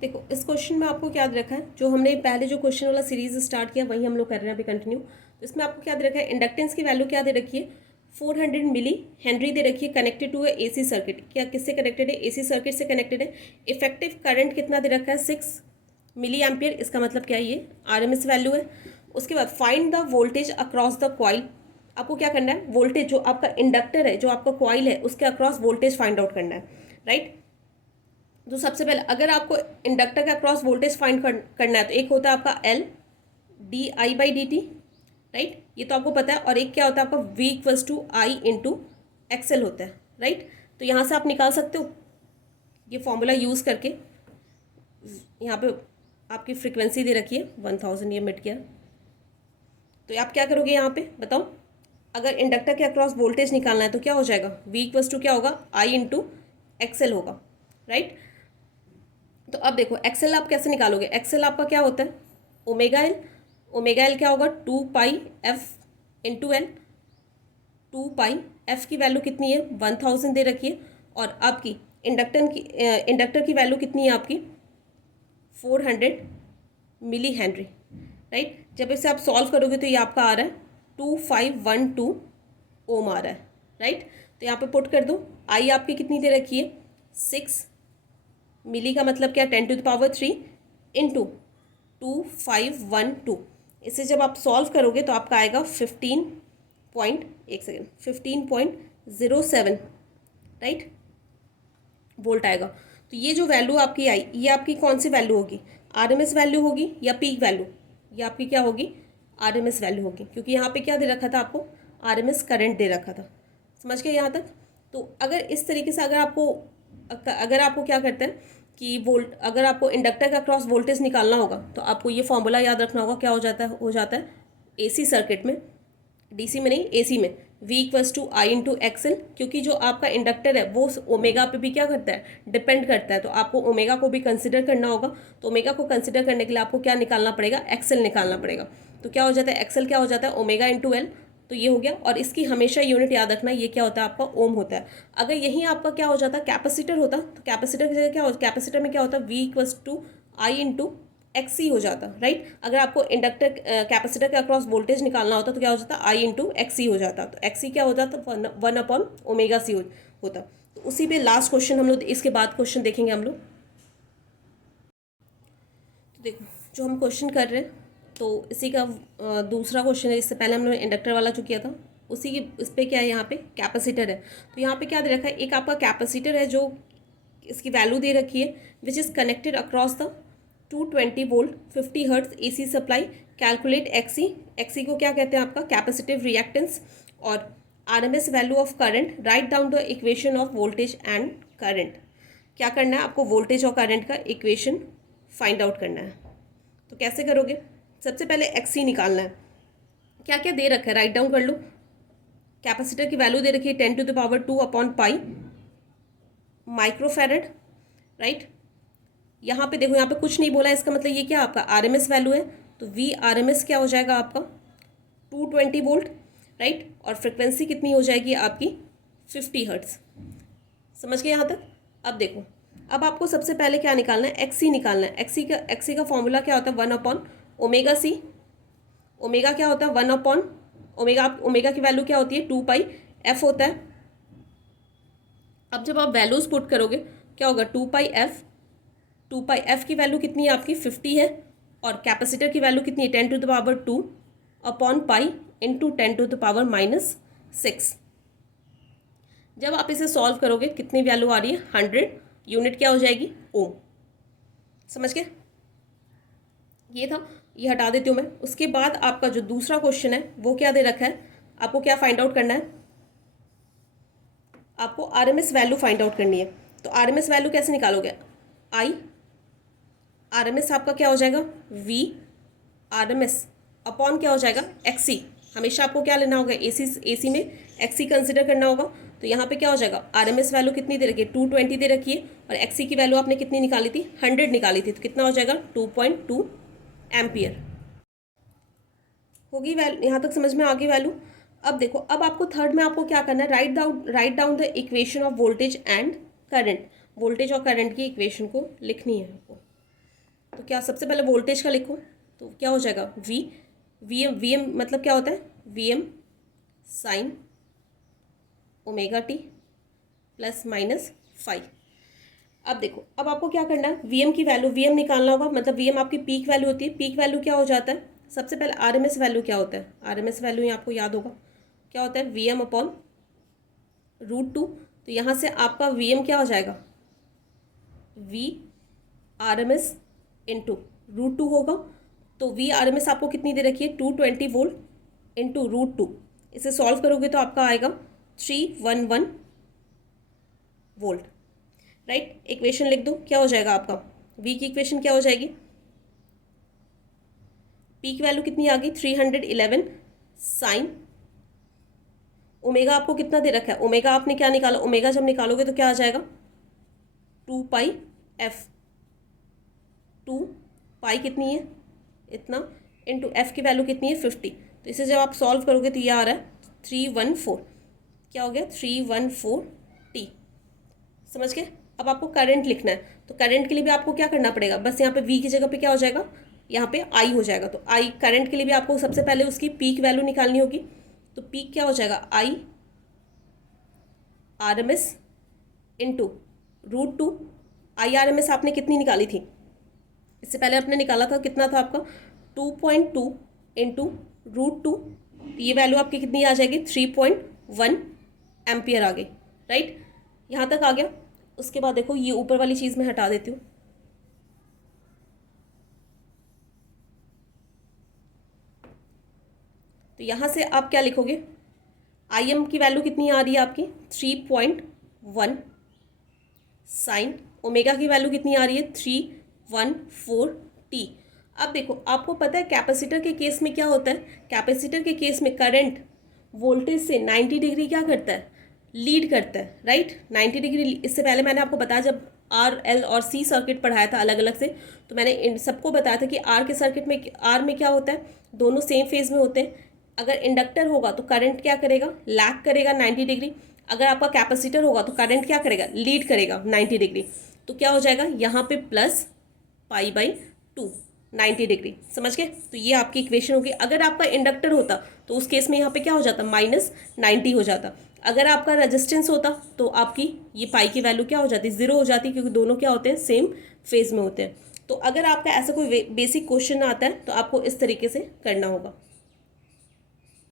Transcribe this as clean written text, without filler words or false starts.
देखो इस क्वेश्चन में आपको क्या याद रखा है, जो हमने पहले जो क्वेश्चन वाला सीरीज स्टार्ट किया वही हम लोग कर रहे हैं अभी कंटिन्यू। तो इसमें आपको क्या दे रखा है, इंडक्टेंस की वैल्यू क्या दे रखी है, 400 मिली हेनरी दे रखी है, कनेक्टेड टू एसी सर्किट। क्या किससे कनेक्टेड है, एसी सर्किट से कनेक्टेड है। इफेक्टिव करंट कितना दे रखा है, 6 मिली एम्पियर। इसका मतलब क्या है, ये आरएमएस वैल्यू है। उसके बाद find the voltage across the coil. आपको क्या करना है, वोल्टेज जो आपका इंडक्टर है, जो आपका कॉइल है, उसके अक्रॉस वोल्टेज फाइंड आउट करना है, राइट। तो सबसे पहले अगर आपको इंडक्टर का क्रॉस वोल्टेज फाइंड करना है तो एक होता है आपका L D I by D T, right, ये तो आपको पता है। और एक क्या होता है आपका V equals to I into XL होता है, राइट। तो यहाँ से आप निकाल सकते हो ये फॉर्मूला यूज़ करके। यहाँ पे आपकी फ्रीक्वेंसी दे रखी है 1000, ये मिट गया। तो आप क्या करोगे यहाँ पे बताओ, अगर इंडक्टर के अक्रॉस वोल्टेज निकालना है तो क्या हो जाएगा, वी इक्वल्स टू क्या होगा, आई इंटू एक्सएल होगा, राइट। तो अब देखो एक्सएल आप कैसे निकालोगे, एक्सएल आपका क्या होता है, ओमेगा एल। ओमेगा एल क्या होगा, 2 पाई एफ इंटू एल। 2 पाई एफ की वैल्यू कितनी है, 1000 दे रखी है। और आपकी इंडक्टर की वैल्यू कितनी है आपकी, 400 मिली हेनरी, राइट। जब इसे आप सॉल्व करोगे तो ये आपका आ रहा है 2512 ओम आ रहा है, राइट। तो यहाँ पे पुट कर दो, आई आपकी कितनी दे रखी है, 6 मिली का मतलब क्या, 10⁻³ इंटू 2512। इसे जब आप सॉल्व करोगे तो आपका आएगा 15.07, राइट, वोल्ट आएगा। तो ये जो वैल्यू आपकी आई, ये आपकी कौन सी वैल्यू होगी, आरएमएस वैल्यू होगी या पीक वैल्यू, ये आपकी क्या होगी, आरएमएस वैल्यू होगी, क्योंकि यहाँ पे क्या दे रखा था आपको, आरएमएस करंट दे रखा था। समझ गए यहाँ तक। तो अगर इस तरीके से अगर आपको क्या करते हैं कि अगर आपको इंडक्टर का क्रॉस वोल्टेज निकालना होगा तो आपको ये फॉर्मूला याद रखना होगा। क्या हो जाता है एसी सर्किट में, डीसी में नहीं, एसी में, V equals to I into XL. क्योंकि जो आपका इंडक्टर है वो ओमेगा पे भी क्या करता है, डिपेंड करता है। तो आपको ओमेगा को भी कंसिडर करना होगा। तो ओमेगा को कंसिडर करने के लिए आपको क्या निकालना पड़ेगा, एक्सएल निकालना पड़ेगा। तो क्या हो जाता है, एक्सएल क्या हो जाता है, ओमेगा इंटू एल। तो ये हो गया। और इसकी हमेशा यूनिट याद रखना, ये क्या होता है आपका ओम होता है। अगर यहीं आपका क्या हो जाता है, कैपेसिटर होता, तो कैपेसिटर की जगह क्या होता, कैपेसिटर में क्या होता है, V equals to I into XC हो जाता, राइट। अगर आपको इंडक्टर कैपेसिटर के अक्रॉस वोल्टेज निकालना होता तो क्या हो जाता, आई इंटू एक्सी हो जाता। तो एक्सी क्या हो जाता, 1/ओमेगा सी होता। तो उसी पे लास्ट क्वेश्चन हम लोग, इसके बाद क्वेश्चन देखेंगे हम लोग। तो देखो जो हम क्वेश्चन कर रहे हैं तो इसी का दूसरा क्वेश्चन है। इससे पहले हम लोग इंडक्टर वाला जो किया था उसी की, इस पर क्या है, यहाँ पे कैपेसिटर है। तो यहाँ पे क्या दे रखा है, एक आपका कैपेसिटर है जो इसकी वैल्यू दे रखी है, which is connected across the 220 volt 50 hertz AC supply. Calculate XC. XC को क्या कहते हैं, आपका कैपेसिटिव रिएक्टेंस। और RMS value of current. Write down the equation of voltage and current. क्या करना है आपको, वोल्टेज और करंट का इक्वेशन फाइंड आउट करना है। तो कैसे करोगे, सबसे पहले एक्सी निकालना है। क्या क्या दे रखा है, राइट डाउन कर लो। कैपेसिटर की वैल्यू दे रखी है 10⁻²/पाई माइक्रोफेरेड, राइट। यहाँ पे देखो, यहाँ पे कुछ नहीं बोला, इसका मतलब ये क्या आपका आरएमएस वैल्यू है। तो वी आरएमएस क्या हो जाएगा आपका 220 वोल्ट, राइट। और फ्रिक्वेंसी कितनी हो जाएगी आपकी 50 हर्ट्ज। समझ गए यहाँ तक। अब देखो, अब आपको सबसे पहले क्या निकालना है, एक्सी निकालना है। एक्सी का फॉर्मूला क्या होता है, 1/ओमेगा सी। ओमेगा क्या होता है, 1/ओमेगा की वैल्यू क्या होती है, 2 पाई एफ होता है। अब जब आप वैल्यूज पुट करोगे क्या होगा, 2 पाई एफ की वैल्यू कितनी है आपकी 50 है। और कैपेसिटर की वैल्यू कितनी है 10⁻² इंटू 10⁻⁻6। जब आप इसे सॉल्व करोगे कितनी वैल्यू आ रही है, 100। यूनिट क्या हो जाएगी, ओम। समझ गए, ये था, ये हटा देती हूँ मैं। उसके बाद आपका जो दूसरा क्वेश्चन है वो क्या दे रखा है, आपको क्या फाइंड आउट करना है, आपको आरएमएस वैल्यू फाइंड आउट करनी है। तो आरएमएस वैल्यू कैसे निकालोगे, आई आरएमएस आपका क्या हो जाएगा, वी आरएमएस अपॉन क्या हो जाएगा, एक्सी। हमेशा आपको क्या लेना होगा, एसी में एक्सी कंसिडर करना होगा। तो यहाँ पे क्या हो जाएगा, आरएमएस वैल्यू कितनी दे रखी है, 220 दे रखी है। और एक्सी की वैल्यू आपने कितनी निकाली थी, 100 निकाली थी। तो कितना हो जाएगा, 2.2 एम्पियर होगी वैल्यू। यहाँ तक समझ में आ गई वैल्यू। अब देखो, अब आपको थर्ड में आपको क्या करना है, right down the equation of voltage and current. Voltage और करंट की इक्वेशन को लिखनी है आपको। तो क्या सबसे पहले वोल्टेज का लिखो, तो क्या हो जाएगा वी एम मतलब क्या होता है, V M sine omega T plus minus five. अब देखो, अब आपको क्या करना है, वी एम की वैल्यू, वी एम निकालना होगा, मतलब वी एम आपकी पीक वैल्यू होती है। पीक वैल्यू क्या हो जाता है, सबसे पहले आर एम एस वैल्यू क्या होता है, आर एम एस वैल्यू यहाँ आपको याद होगा क्या होता है, वी एम अपॉन √2। तो यहाँ से आपका वी एम क्या हो जाएगा, V R M S into √2 होगा। तो वी आर एम एस आपको कितनी दे रखी है, 220 वोल्ट इंटू √2। इसे सॉल्व करोगे तो आपका आएगा 311 वोल्ट, राइट। इक्वेशन लिख दो, क्या हो जाएगा आपका, वी की इक्वेशन क्या हो जाएगी, पीक वैल्यू कितनी आ गई 311 साइन ओमेगा आपको कितना दे रखा है, ओमेगा आपने क्या निकाला, ओमेगा जब निकालोगे तो क्या आ जाएगा 2πf, 2π कितनी है इतना, इंटू एफ की वैल्यू कितनी है 50। तो इसे जब आप सॉल्व करोगे तो ये आ रहा है 314, क्या हो गया 314t, समझ गए। अब आपको करंट लिखना है, तो करंट के लिए भी आपको क्या करना पड़ेगा, बस यहाँ पे वी की जगह पे क्या हो जाएगा, यहाँ पे आई हो जाएगा। तो आई करंट के लिए भी आपको सबसे पहले उसकी पीक वैल्यू निकालनी होगी। तो पीक क्या हो जाएगा, I R M S into √2। I R M S आपने कितनी निकाली थी, इससे पहले आपने निकाला था, कितना था आपका 2.2 इंटू √2। ये वैल्यू आपकी कितनी आ जाएगी 3.1 एम्पियर आ गई, राइट। यहाँ तक आ गया। उसके बाद देखो ये ऊपर वाली चीज़ मैं हटा देती हूँ। तो यहाँ से आप क्या लिखोगे, आई एम की वैल्यू कितनी आ रही है आपकी 3.1 साइन ओमेगा की वैल्यू कितनी आ रही है 314t। अब देखो आपको पता है कैपेसिटर के केस में क्या होता है, कैपेसिटर के केस में करंट वोल्टेज से 90 डिग्री क्या करता है, लीड करता है, राइट। 90 डिग्री, इससे पहले मैंने आपको बताया जब आर एल और सी सर्किट पढ़ाया था अलग अलग से, तो मैंने इन सबको बताया था कि आर के सर्किट में, आर में क्या होता है, दोनों सेम फेज में होते हैं। अगर इंडक्टर होगा तो करंट क्या करेगा, लैग करेगा 90 डिग्री। अगर आपका कैपेसिटर होगा तो करंट क्या करेगा, लीड करेगा 90 डिग्री। तो क्या हो जाएगा यहाँ पे प्लस π/2 90 डिग्री, समझ गए। तो ये आपकी इक्वेशन होगी। अगर आपका इंडक्टर होता तो उस केस में यहाँ पे क्या हो जाता, -90 हो जाता। अगर आपका रेजिस्टेंस होता तो आपकी ये पाई की वैल्यू क्या हो जाती, 0 हो जाती, क्योंकि दोनों क्या होते हैं, सेम फेज में होते हैं। तो अगर आपका ऐसा कोई बेसिक क्वेश्चन आता है तो आपको इस तरीके से करना होगा।